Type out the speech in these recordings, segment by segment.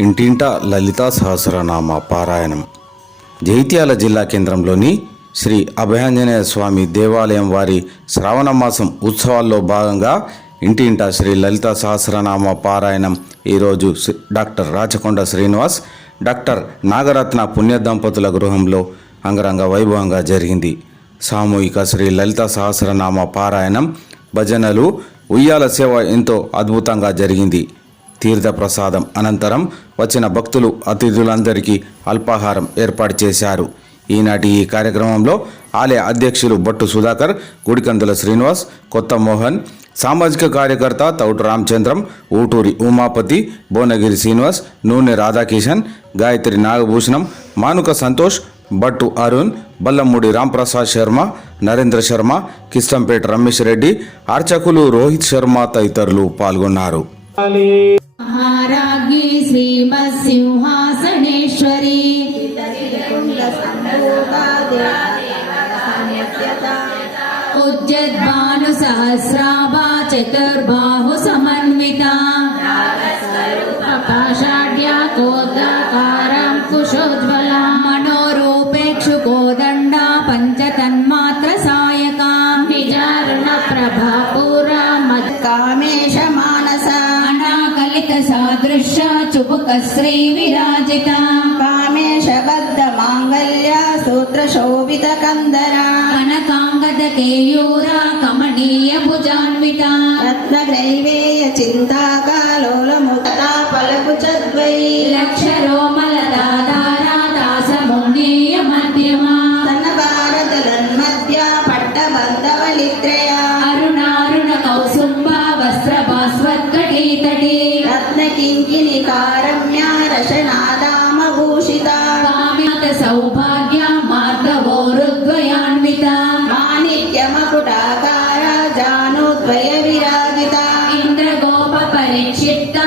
ఇంటింట లలితా సహస్రనామ పారాయణం. జైత్యాల జిల్లా కేంద్రంలోని శ్రీ అభయాంజనేయ స్వామి దేవాలయం వారి శ్రావణ మాసం ఉత్సవాల్లో భాగంగా ఇంటింట శ్రీ లలిత సహస్రనామ పారాయణం ఈరోజు డాక్టర్ రాచకొండ శ్రీనివాస్ డాక్టర్ నాగరత్న పుణ్య దంపతుల గృహంలో అంగరంగ వైభవంగా జరిగింది. సామూహిక శ్రీ లలిత సహస్రనామ పారాయణం భజనలు ఉయ్యాల సేవ ఎంతో అద్భుతంగా జరిగింది. తీర్థప్రసాదం అనంతరం వచ్చిన భక్తులు అతిథులందరికీ అల్పాహారం ఏర్పాటు చేశారు. ఈనాటి ఈ కార్యక్రమంలో ఆలయ అధ్యక్షులు బొట్టు సుధాకర్ గుడికందుల శ్రీనివాస్ కొత్త మోహన్ సామాజిక కార్యకర్త తౌటు రామచంద్రం ఊటూరి ఉమాపతి భువనగిరి శ్రీనివాస్ నూనె రాధాకిషన్ గాయత్రి నాగభూషణం మానుక సంతోష్ భట్టు అరుణ్ బల్లమ్మూడి రాంప్రసాద్ శర్మ నరేంద్ర శర్మ కిష్టంపేట రమేష్ రెడ్డి అర్చకులు రోహిత్ శర్మ తదితరులు పాల్గొన్నారు. మహారాజ్ఞి శ్రీమత్ సింహాసనేశ్వరి ఉజ్జద్భాను సహస్రాభా చతుర్బాహు సమన్విత పాశా सादृश्य चुबुक श्री विराजिता कामेश बद्ध माङ्गल्य सूत्र शोभित कन्दरा कनकाङ्गद केयूरा कमनीय भुजान्विता रत्नग्रैवेय चिन्ताकालोल मुक्ता पलकु चद्वै रत्नकिङ्किणिकारम्या रशनादामभूषिता काम्यात सौभाग्या मार्दवोरुद्वयान्विता माणिक्यमकुटाकारा जानोद्वय विराजिता इन्द्रगोपपरिक्षिप्ता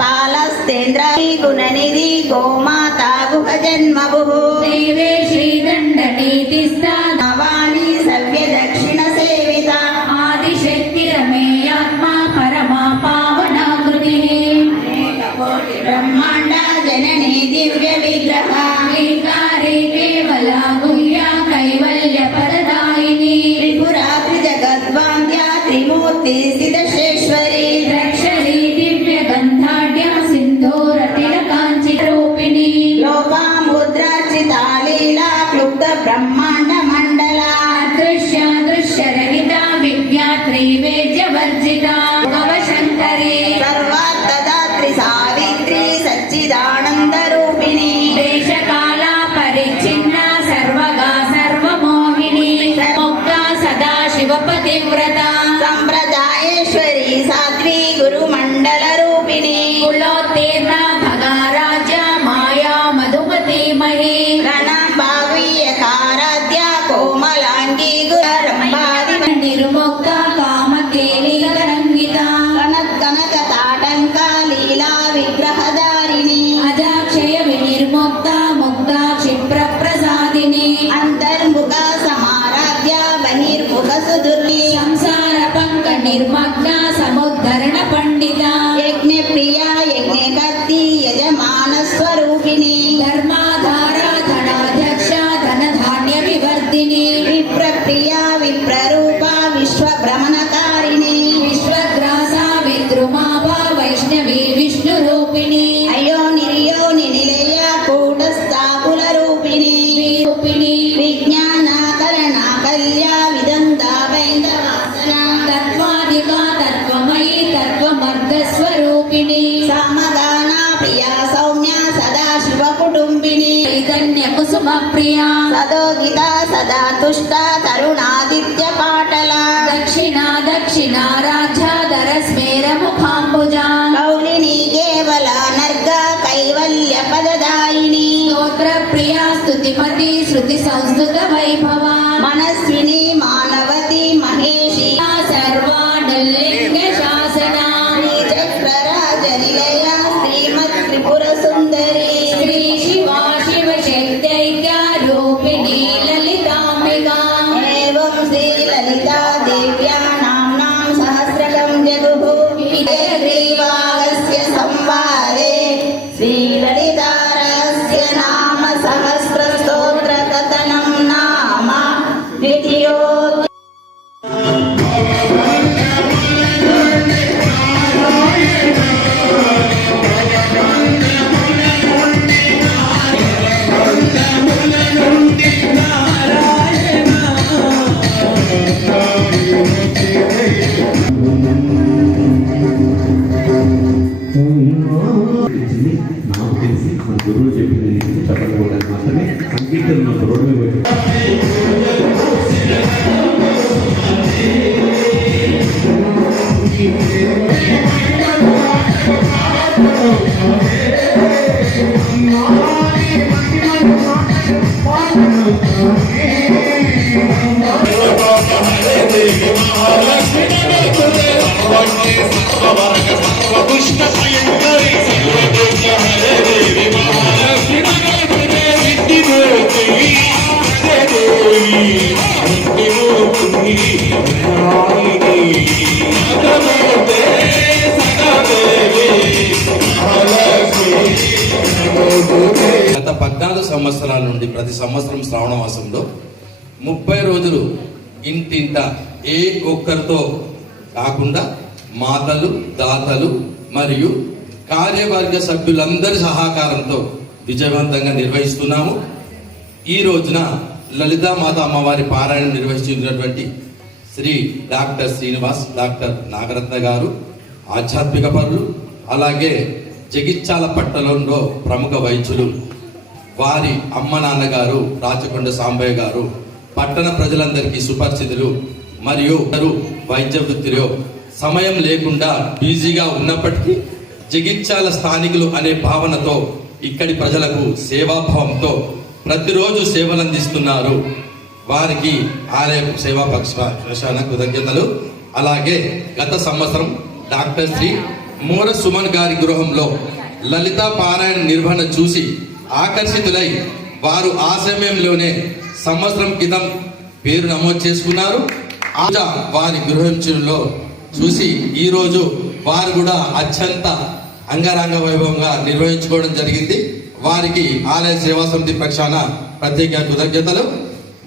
పాలస్తేంద్ర గుణనిధి గోమాతా గుహ జన్మభు దేవే శ్రీదండనీ తిస్తా त्रिवेद्यवर्जिता भवशङ्करी प्रिया सदोदिता सदा तुष्टा तरुणादित्यपाटला दक्षिणा दक्षिणा राज्याधरस्मेरमुखाम्बुजा कौलिनी केवला नर्गा कैवल्यपददायिनी स्तोत्रप्रिया स्तुतिमती श्रुतिसंस्कृतवैभवा Mariana ಮೆಡಿಕಲ್ ಮತ್ತು ರೋಡ್ವೆ ಬಗ್ಗೆ ಸರ್ವ ವರ್ಗ ಸರ್ವ ದುಷ್ಟ గత పద్నాలుగు సంవత్సరాల నుండి ప్రతి సంవత్సరం శ్రావణ మాసంలో ముప్పై రోజులు ఇంటింట ఏ ఒక్కరితో కాకుండా మాతలు దాతలు మరియు కార్యవర్గ సభ్యులందరి సహకారంతో విజయవంతంగా నిర్వహిస్తున్నాము. ఈ రోజున లలితామాత అమ్మవారి పారాయణం నిర్వహిస్తున్నటువంటి శ్రీ డాక్టర్ శ్రీనివాస్ డాక్టర్ నాగరత్న గారు ఆధ్యాత్మిక పరులు అలాగే జగిత్యాల పట్టణంలో ప్రముఖ వైద్యులు వారి అమ్మ నాన్నగారు రాచకొండ సాంబయ్య గారు పట్టణ ప్రజలందరికీ సుపరిచితులు మరియు వైద్య వృత్తిలో సమయం లేకుండా బిజీగా ఉన్నప్పటికీ జగిత్యాల స్థానికులు అనే భావనతో ఇక్కడి ప్రజలకు సేవాభావంతో ప్రతిరోజు సేవలు అందిస్తున్నారు. వారికి ఆలయ సేవా పక్షాన కృతజ్ఞతలు. అలాగే గత సంవత్సరం డాక్టర్ శ్రీ మూర సుమన్ గారి గృహంలో లలిత పారాయణ నిర్వహణ చూసి ఆకర్షితులై వారు ఆ సమయంలోనే సంవత్సరం క్రితం పేరు నమోదు చేసుకున్నారు. ఆజ వారి గృహంలో చూసి ఈరోజు వారు కూడా అత్యంత అంగరంగ వైభవంగా నిర్వహించుకోవడం జరిగింది. వారికి ఆలయ సేవా సమితి పక్షాన ప్రత్యేక కృతజ్ఞతలు.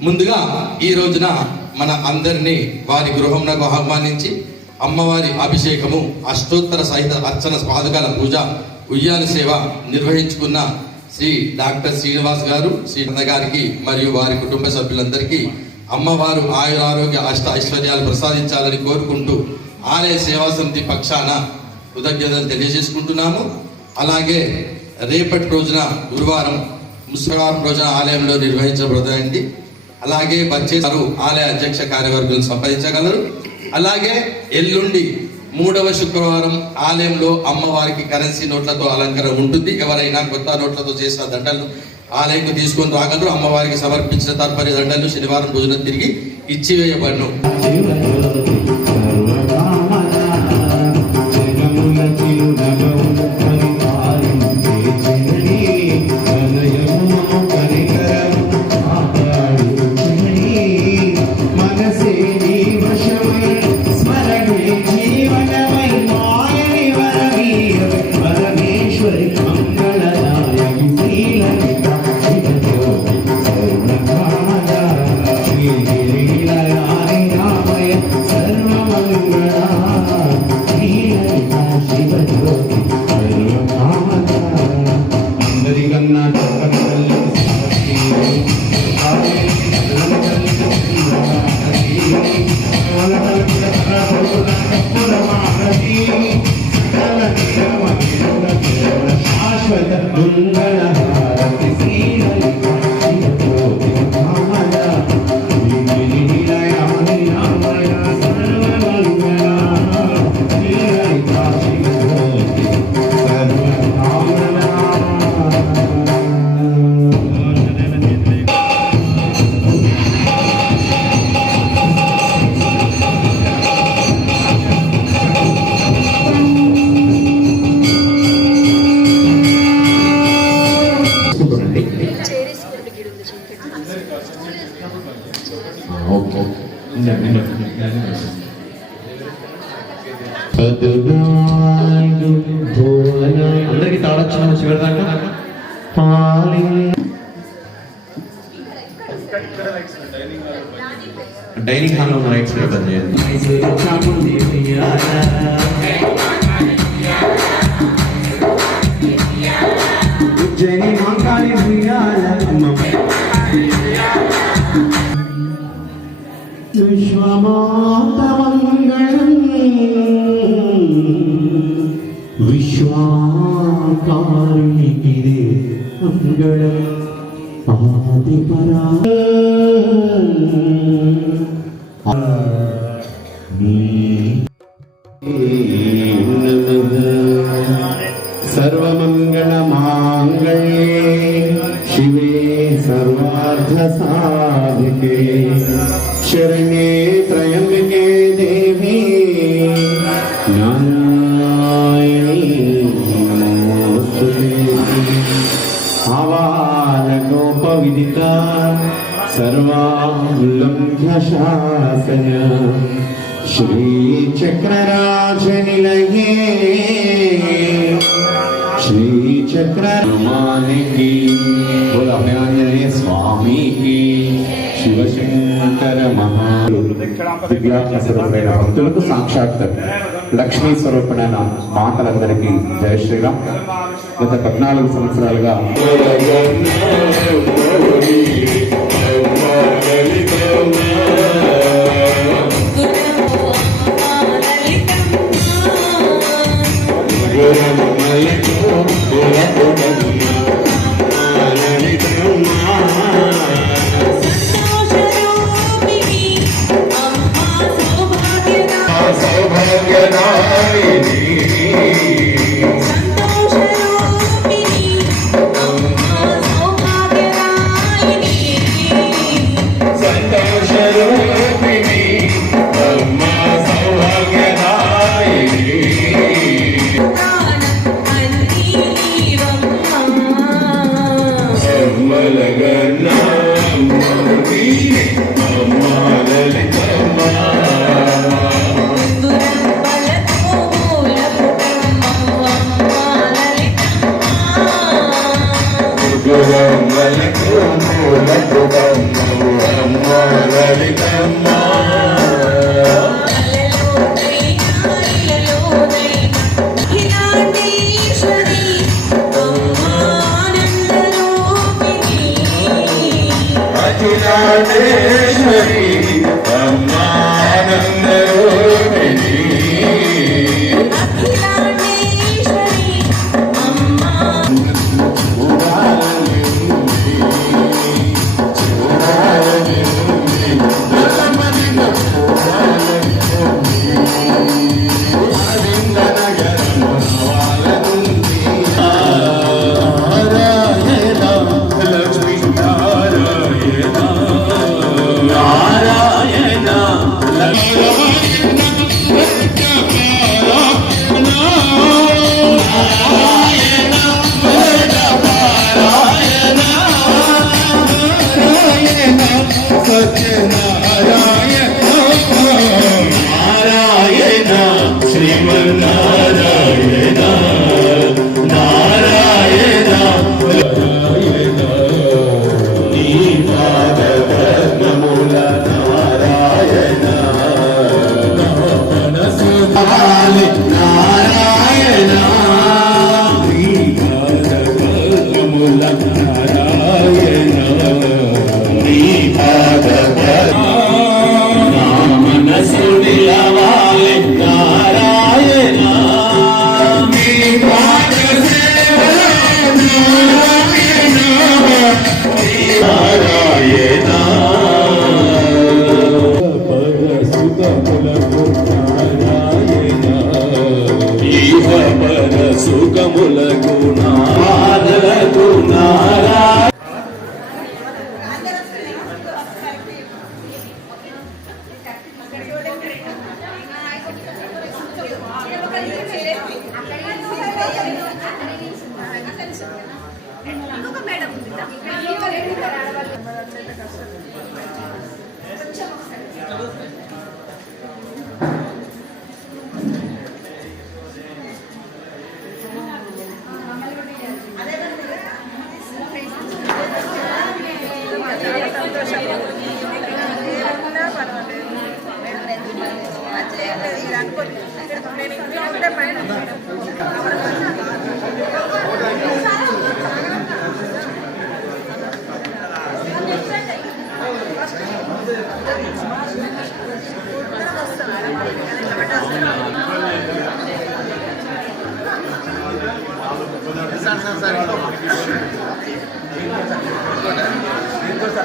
ముందుగా ఈ రోజున మన అందరినీ వారి గృహంలో ఆహ్వానించి అమ్మవారి అభిషేకము అష్టోత్తర సహిత అర్చన పాదుకాల పూజ ఉయ్యాల సేవ నిర్వహించుకున్న శ్రీ డాక్టర్ శ్రీనివాస్ గారు శ్రీ గారికి మరియు వారి కుటుంబ సభ్యులందరికీ అమ్మవారు ఆయురారోగ్య అష్ట ఐశ్వర్యాలు ప్రసాదించాలని కోరుకుంటూ ఆలయ సేవా సమితి పక్షాన కృతజ్ఞతలు తెలియజేసుకుంటున్నాము. అలాగే రేపటి రోజున గురువారం ముస్లివారం రోజున ఆలయంలో నిర్వహించబడతాయండి అలాగే వచ్చేసారు ఆలయ అధ్యక్ష కార్యవర్గులను సంపాదించగలరు అలాగే ఎల్లుండి మూడవ శుక్రవారం ఆలయంలో అమ్మవారికి కరెన్సీ నోట్లతో అలంకరణ ఉంటుంది. ఎవరైనా కొత్త నోట్లతో చేసిన దండలు ఆలయంకు తీసుకొని రాగలరు. అమ్మవారికి సమర్పించిన తాత్పర్య దండలు శనివారం రోజున తిరిగి ఇచ్చివేయబడును. ఉజ్జయిని మాంకాళి ఉయ్యాల అమ్మ విశ్వమాతమంగళం దివ్య స్వరూపుడైన భక్తులకు సాక్షాత్ లక్ష్మీ స్వరూపుడైన మాతలందరికీ జయ శ్రీరామ్. గత పద్నాలుగు సంవత్సరాలుగా Again. then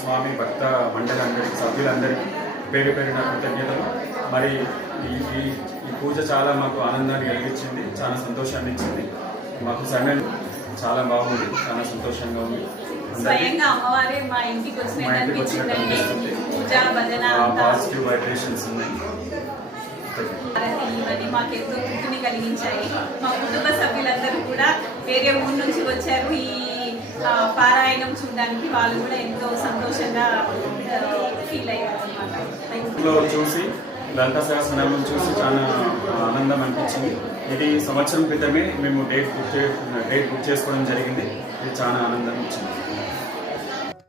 స్వామి భక్త మండలి అందరికీ సభ్యులందరికీ పేరు పేరిన కృతజ్ఞతలు. మరి ఈ ఈ పూజ చాలా మాకు ఆనందాన్ని కలిగించింది చాలా సంతోషాన్ని ఇచ్చింది. మాకు సమయం చాలా బాగుంది చాలా సంతోషంగా ఉంది. స్వయంగా అమ్మవారే మా ఇంటికి వచ్చినట్టు. పూజ భజన పాజిటివ్ వైబ్రేషన్స్ ఉన్నాయి. భారతి ఇవన్నీ మాకు ఎంతో తృప్తిని కలిగించాయి. మా కుటుంబ సభ్యులందరూ కూడా వేరే ఊరు నుంచి వచ్చారు. ఈ పారాయణం చూడడానికి వాళ్ళు కూడా ఎంతో సంతోషంగా ఫీల్ అయ్యారు అనమాట లో చూసి లలిత సహస్రనామం చూసి చాలా ఆనందం అనిపించింది. ఇది సంవత్సరం క్రితమే మేము డేట్ బుక్ చే డేట్ బుక్ చేసుకోవడం జరిగింది. ఇది చాలా ఆనందం ఇచ్చింది.